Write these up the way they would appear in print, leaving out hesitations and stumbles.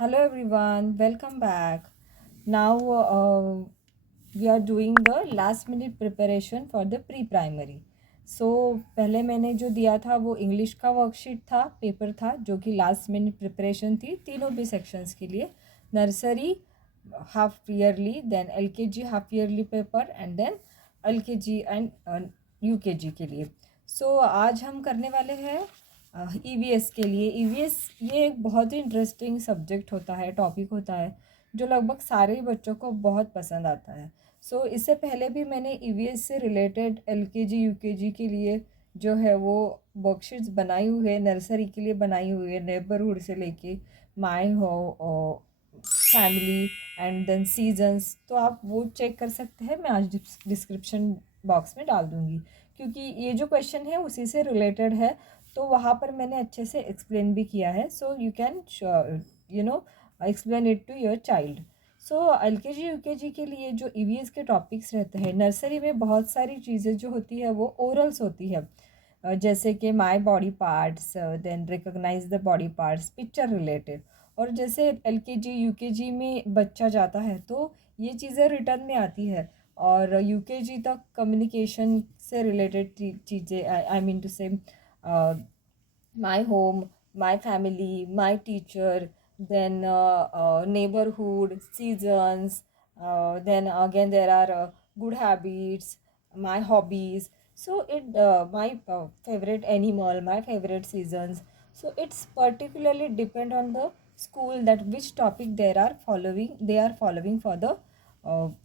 Hello everyone, welcome back. Now we are doing the last minute preparation for the pre-primary. So पहले मैंने जो दिया था वो इंग्लिश का वर्कशीट था, पेपर था जो कि लास्ट मिनट प्रिपरेशन थी तीनों भी सेक्शंस के लिए, nursery half yearly, then LKG half yearly paper and then LKG and UKG के लिए. सो आज हम करने वाले हैं ईवीएस के लिए. ईवीएस ये एक बहुत ही इंटरेस्टिंग सब्जेक्ट होता है, टॉपिक होता है जो लगभग सारे ही बच्चों को बहुत पसंद आता है. सो इससे पहले भी मैंने ईवीएस से रिलेटेड एलकेजी यूकेजी के लिए जो है वो वर्कशीट्स बनाई हुई है, नर्सरी के लिए बनाई हुई है, नेबरहुड से लेके माय हो फैमिली एंड देन सीजन्स. तो आप वो चेक कर सकते हैं, मैं आज डिस्क्रिप्शन बॉक्स में डाल दूँगी क्योंकि ये जो क्वेश्चन है उसी से रिलेटेड है. तो वहाँ पर मैंने अच्छे से एक्सप्लेन भी किया है. So you can you know explain it to your child. So LKG UKG के लिए जो ईवीएस के टॉपिक्स रहते हैं, नर्सरी में बहुत सारी चीज़ें जो होती है वो ओरल्स होती है. जैसे कि my body parts, then recognise the body parts, picture related. और जैसे एलकेजी यूकेजी में बच्चा जाता है तो ये चीज़ें रिटर्न में आती है, और यूकेजी तक कम्युनिकेशन से रिलेटेड चीज़ें, आई मीन टू से my home, my family, my teacher, then neighborhood, seasons, then again there are good habits, my hobbies. So my favorite animal, my favorite seasons. So it's particularly depend on the school that which topic they are following for the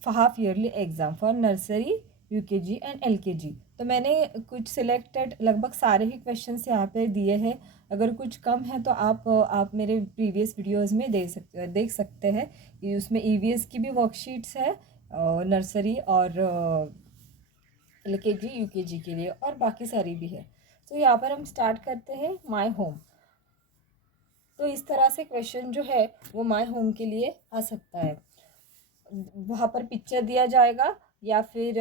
half yearly exam for nursery UKG and LKG. तो मैंने कुछ selected लगभग सारे ही questions यहाँ पे दिए हैं. अगर कुछ कम है तो आप मेरे प्रीवियस वीडियोस में देख सकते हैं. ये उसमें ईवीएस की भी वर्कशीट्स है, नर्सरी और एलकेजी यूकेजी के लिए, और बाकी सारी भी है. तो यहाँ पर हम स्टार्ट करते हैं माय होम. तो इस तरह से क्वेश्चन जो है वो माय होम के लिए आ सकता है. वहाँ पर पिक्चर दिया जाएगा या फिर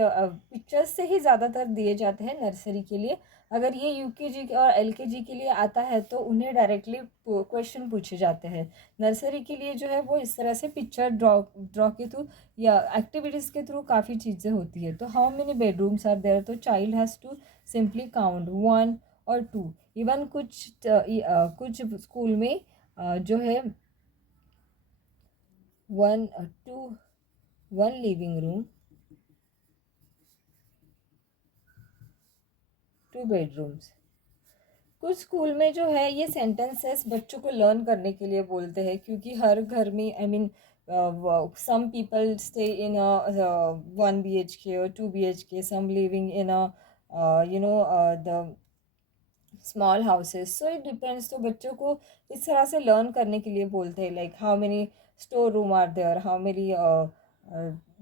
पिक्चर्स से ही ज़्यादातर दिए जाते हैं नर्सरी के लिए. अगर ये यूकेजी और एलकेजी के लिए आता है तो उन्हें डायरेक्टली क्वेश्चन पूछे जाते हैं. नर्सरी के लिए जो है वो इस तरह से पिक्चर ड्रॉ के थ्रू या एक्टिविटीज़ के थ्रू काफ़ी चीज़ें होती है. तो how many bedrooms are there, तो child has to simply count 1 और 2. इवन कुछ स्कूल में जो है 1 2 1 लिविंग रूम, 2 बेडरूम्स. कुछ स्कूल में जो है ये सेंटेंसेस बच्चों को लर्न करने के लिए बोलते हैं क्योंकि हर घर में, I mean, some people stay in a 1 BHK और 2 BHK, some living in a the small houses. So it depends. तो बच्चों को इस तरह से लर्न करने के लिए बोलते हैं, like how many store room are there, how many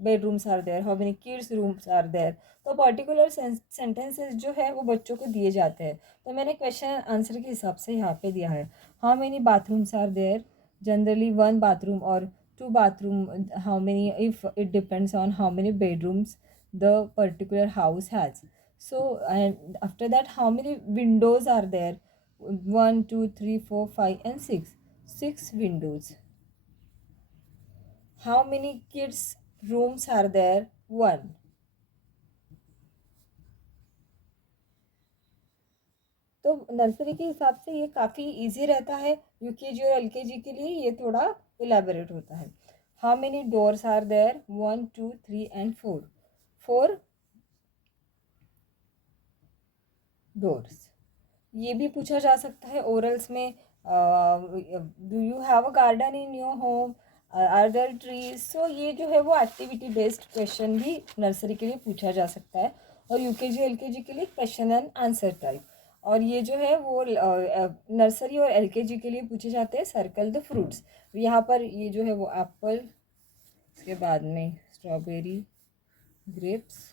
bedrooms are there, how many kids rooms are there. तो पर्टिकुलर सेंटेंसेस जो है वो बच्चों को दिए जाते हैं. तो मैंने क्वेश्चन आंसर के हिसाब से यहाँ पे दिया है. How many bathrooms are there, generally 1 bathroom और 2 bathroom. How many, if it depends on how many bedrooms the particular house has. So, and after that, how many windows are there? 1 2 3 4 5 and 6. 6 windows. How many kids rooms are there? 1. तो nursery के हिसाब से ये काफ़ी easy रहता है. UKG और LKG के लिए ये थोड़ा इलेबोरेट होता है. How many doors are there? 1 2 3 and 4. 4 doors. ये भी पूछा जा सकता है ओरल्स में. Do you have a garden in your home, are there trees. So ये जो है वो एक्टिविटी बेस्ड क्वेश्चन भी नर्सरी के लिए पूछा जा सकता है, और यूकेजी एलकेजी के लिए क्वेश्चन एंड आंसर टाइप. और ये जो है वो नर्सरी और एलकेजी के लिए पूछे जाते हैं सर्कल द फ्रूट्स. यहाँ पर ये जो है वो एप्पल, उसके बाद में स्ट्रॉबेरी, ग्रेप्स,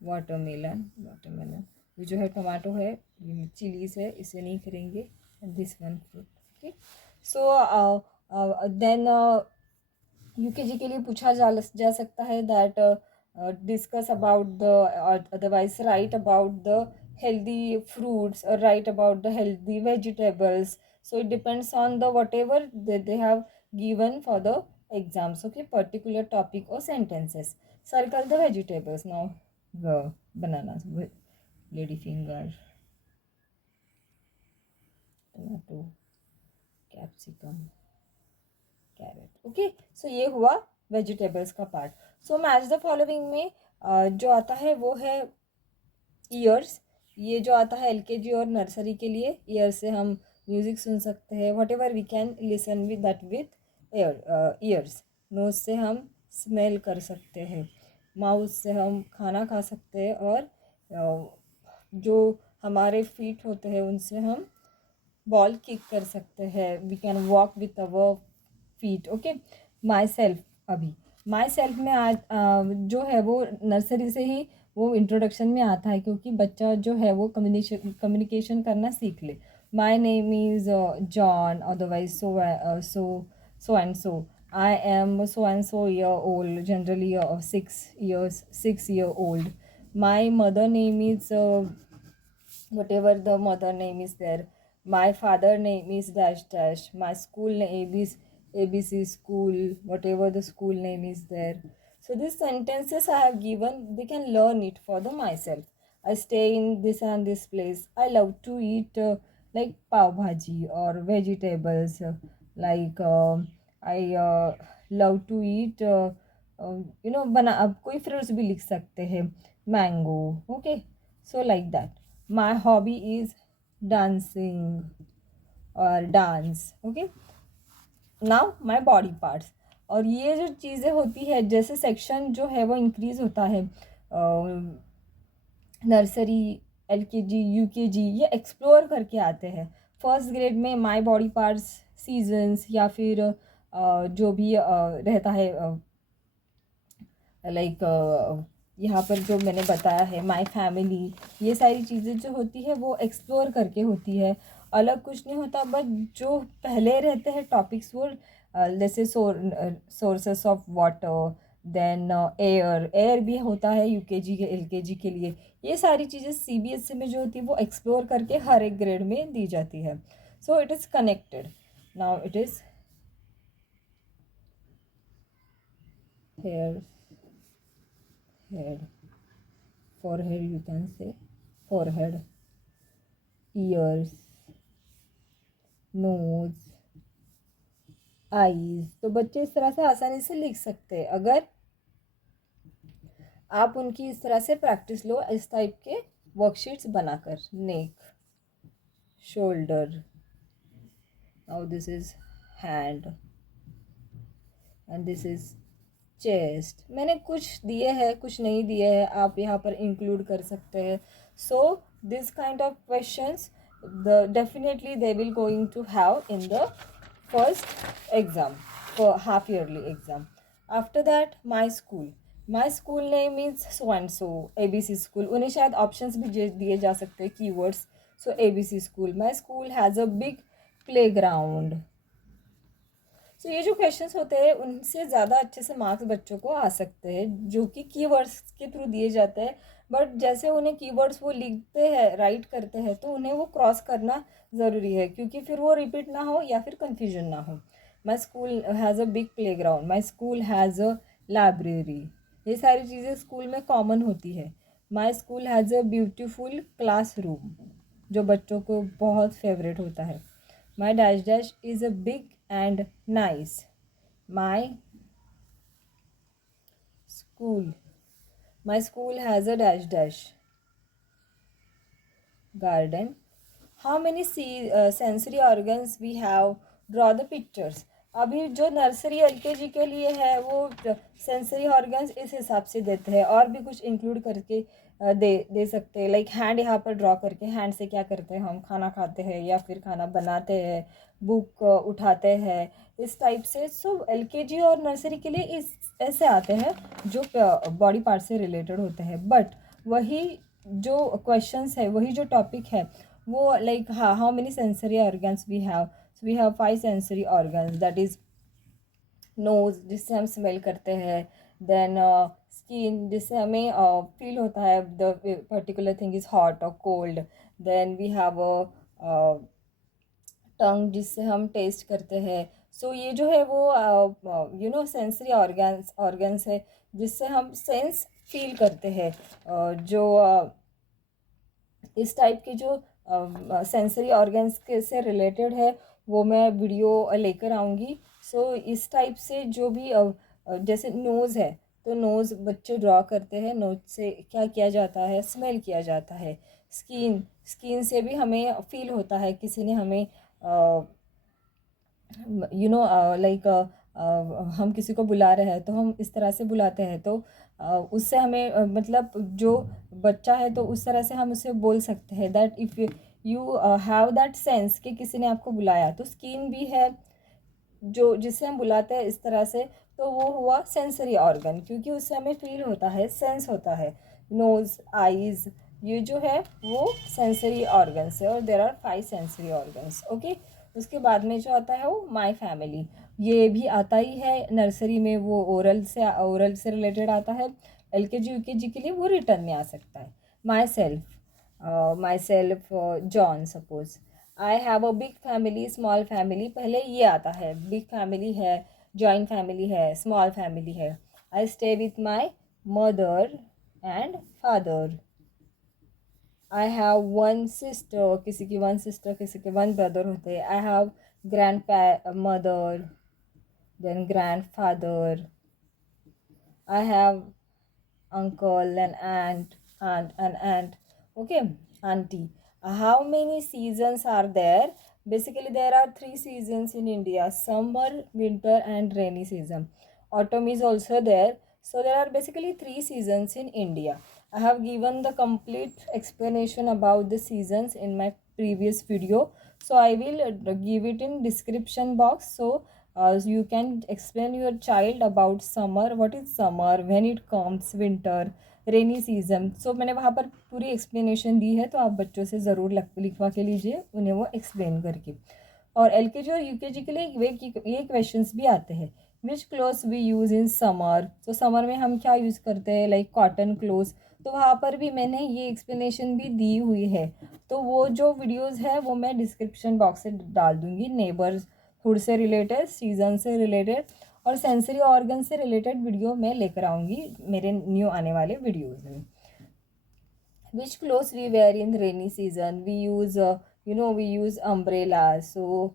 वाटरमेलन. ये जो है टमाटो है, चिलीज है, इसे नहीं करेंगे. This one fruit. Okay. So then UKG के लिए पूछा जा सकता है that discuss about the, otherwise write about the healthy fruits or write about the healthy vegetables. So it depends on the whatever that they have given for the exams. Okay, particular topic or sentences. Circle the vegetables now. The bananas, lady finger, tomato, capsicum, carrot. Okay, so ये हुआ vegetables का part. So match the following में जो आता है वो है years. ये जो आता है एलकेजी और नर्सरी के लिए, ईयर से हम म्यूज़िक सुन सकते हैं. Whatever we can listen with that with ears. Nose से हम स्मेल कर सकते हैं. माउथ से हम खाना खा सकते हैं. और जो हमारे फीट होते हैं उनसे हम बॉल किक कर सकते हैं. We can walk with our feet. Okay, myself. अभी माई सेल्फ में आज जो है वो नर्सरी से ही वो इंट्रोडक्शन में आता है, क्योंकि बच्चा जो है वो कम्युनिकेशन करना सीख ले. My name is John, otherwise so and so. I am so and so year old, generally 6 year old. My mother name is whatever the mother name is there. My father name is dash dash. My school name is ABC school, whatever the school name is there. So these sentences I have given, they can learn it for the myself. I stay in this and this place. I love to eat like pav bhaji or vegetables. Like I love to eat बना. अब कोई fruits भी लिख सकते हैं, mango. Okay, so like that. My hobby is dancing और dance. Okay, now my body parts. और ये जो चीज़ें होती है, जैसे सेक्शन जो है वो इंक्रीज़ होता है, नर्सरी, एलकेजी, यूकेजी, ये एक्सप्लोर करके आते हैं. फर्स्ट ग्रेड में माई बॉडी पार्ट्स, सीजन्स, या फिर जो भी रहता है लाइक यहाँ पर जो मैंने बताया है, माई फैमिली, ये सारी चीज़ें जो होती है वो एक्सप्लोर करके होती है. अलग कुछ नहीं होता, बट जो पहले रहते हैं टॉपिक्स वो जैसे sources of water, then air भी होता है यूकेजी के एलकेजी के लिए. ये सारी चीज़ें सीबीएसई में जो होती है वो एक्सप्लोर करके हर एक ग्रेड में दी जाती है. So it is connected. Now it is here, head, forehead, you can say forehead, ears, nose, eyes. तो बच्चे इस तरह से आसानी से लिख सकते हैं अगर आप उनकी इस तरह से प्रैक्टिस लो, इस टाइप के वर्कशीट्स बनाकर. Neck, shoulder, now this is hand and this is chest. मैंने कुछ दिए हैं, कुछ नहीं दिए हैं, आप यहाँ पर इंक्लूड कर सकते हैं. So this kind of questions definitely they will going to have in the first exam, for half yearly exam. After that, my school name is so and so, ABC school. उन्हें शायद options भी दिए जा सकते हैं, keywords. So ABC school. My school has a big playground. सो ये जो questions होते हैं उनसे ज़्यादा अच्छे से मार्क्स बच्चों को आ सकते हैं, जो कि कीवर्ड्स के थ्रू दिए जाते हैं. बट जैसे उन्हें कीवर्ड्स वो लिखते हैं, राइट करते हैं, तो उन्हें वो क्रॉस करना ज़रूरी है, क्योंकि फिर वो रिपीट ना हो या फिर कन्फ्यूजन ना हो. My school has a big play ground. My school has a library. ये सारी चीज़ें स्कूल में कॉमन होती है. My school has a beautiful class room, जो बच्चों को बहुत फेवरेट होता है. माई dash dash is a big and nice. My school. My school has a dash dash garden. How many sensory organs we have? Draw the pictures. अभी जो nursery LKG के लिए है वो सेंसरी ऑर्गन्स इस हिसाब से देते हैं, और भी कुछ इंक्लूड करके दे सकते हैं. लाइक हैंड यहाँ पर ड्रॉ करके, हैंड से क्या करते हैं, हम खाना खाते हैं या फिर खाना बनाते हैं, बुक उठाते हैं, इस टाइप से. सो एलकेजी और नर्सरी के लिए इस ऐसे आते हैं जो बॉडी पार्ट से रिलेटेड होते हैं. बट वही जो क्वेश्चंस है, वही जो टॉपिक है वो like how many sensory organs we have. So we have 5 sensory organs. That is nose, जिससे हम स्मेल करते हैं. देन स्किन, जिससे हमें फील होता है the particular thing is hot और cold. Then we have a tongue जिससे हम टेस्ट करते हैं। सो ये जो है वो सेंसरी ऑर्गन्स है जिससे हम सेंस फील करते हैं। जो इस टाइप के जो सेंसरी ऑर्गन्स के से रिलेटेड है वो मैं वीडियो लेकर आऊँगी। सो इस टाइप से जो भी जैसे नोज़ है तो नोज़ बच्चे ड्रॉ करते हैं, नोज़ से क्या किया जाता है, स्मेल किया जाता है। स्किन से भी हमें फील होता है किसी ने हमें लाइक हम किसी को बुला रहे हैं तो हम इस तरह से बुलाते हैं तो उससे हमें मतलब जो बच्चा है तो उस तरह से हम उसे बोल सकते हैं that if you have that sense कि किसी ने आपको बुलाया। तो स्किन भी है जो जिससे हम बुलाते हैं इस तरह से, तो वो हुआ सेंसरी ऑर्गन क्योंकि उससे हमें फील होता है, सेंस होता है। नोज़, आईज़, ये जो है वो सेंसरी ऑर्गन्स है और there are 5 sensory organs. Okay, उसके बाद में जो आता है वो माय फैमिली, ये भी आता ही है नर्सरी में, वो ओरल से रिलेटेड आता है। एलकेजी यूकेजी के लिए वो रिटर्न में आ सकता है। My self John suppose, I have a big family, small family, पहले ये आता है, बिग फैमिली है, जॉइंट फैमिली है, स्मॉल फैमिली है। I stay with my mother and father. I have one sister, किसी की वन सिस्टर, किसी के वन ब्रदर होते हैं। I have grandmother, then grandfather. I have uncle and aunt and aunt. Okay, auntie. How many seasons are there? Basically there are 3 seasons in India: summer, winter and rainy season. Autumn is also there. So there are basically 3 seasons in India. I have given the complete explanation about the seasons in my previous video, so I will give it in description box. So you can explain your child about summer, what is summer, when it comes, winter, rainy season. So मैंने वहाँ पर पूरी explanation दी है, तो आप बच्चों से ज़रूर लिखवा के लीजिए उन्हें वो एक्सप्लेन करके। और एलकेजी और यूकेजी के लिए ये क्वेश्चंस भी आते हैं, which clothes we use in summer. तो समर में हम क्या यूज़ करते हैं, लाइक कॉटन क्लोथ्स। तो वहाँ पर भी मैंने ये एक्सप्लेनेशन भी दी हुई है, तो वो जो वीडियोज़ है वो मैं डिस्क्रिप्शन बॉक्स से डाल दूँगी। नेबरहुड से रिलेटेड, सीज़न से रिलेटेड और सेंसरी ऑर्गन से रिलेटेड वीडियो मैं लेकर आऊँगी मेरे न्यू आने वाले वीडियोज़ में। Which clothes we wear in rainy season? We use umbrellas. So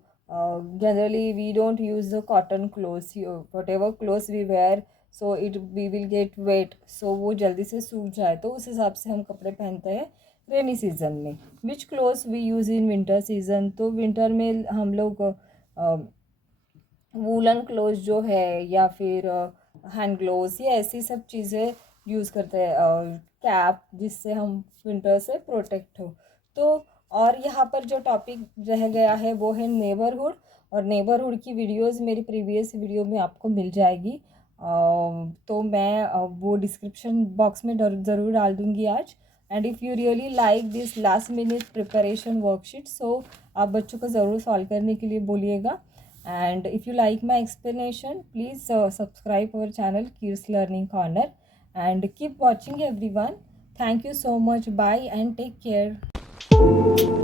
generally we don't use the cotton clothes. Whatever clothes we wear, so we will get wet. So वो जल्दी से सूख जाए, तो उस हिसाब से हम कपड़े पहनते हैं रेनी सीजन में। Which clothes we use in winter season? तो विंटर में हम लोग वूलन क्लोथ जो है या फिर हैंड ग्लोव्स, ये ऐसी सब चीज़ें यूज़ करते हैं। कैप जिससे हम विंटर से प्रोटेक्ट हो। तो और यहाँ पर जो टॉपिक रह गया है वो है नेबरहुड, और नेबरहुड की वीडियोस मेरी प्रीवियस वीडियो में आपको मिल जाएगी। तो मैं वो डिस्क्रिप्शन बॉक्स में ज़रूर डाल दूँगी आज। And if you really like this last minute preparation worksheet, so आप बच्चों को ज़रूर सॉल्व करने के लिए बोलिएगा। And if you like my explanation, please subscribe our channel Kids Learning Corner and keep watching everyone. Thank you so much. Bye and take care.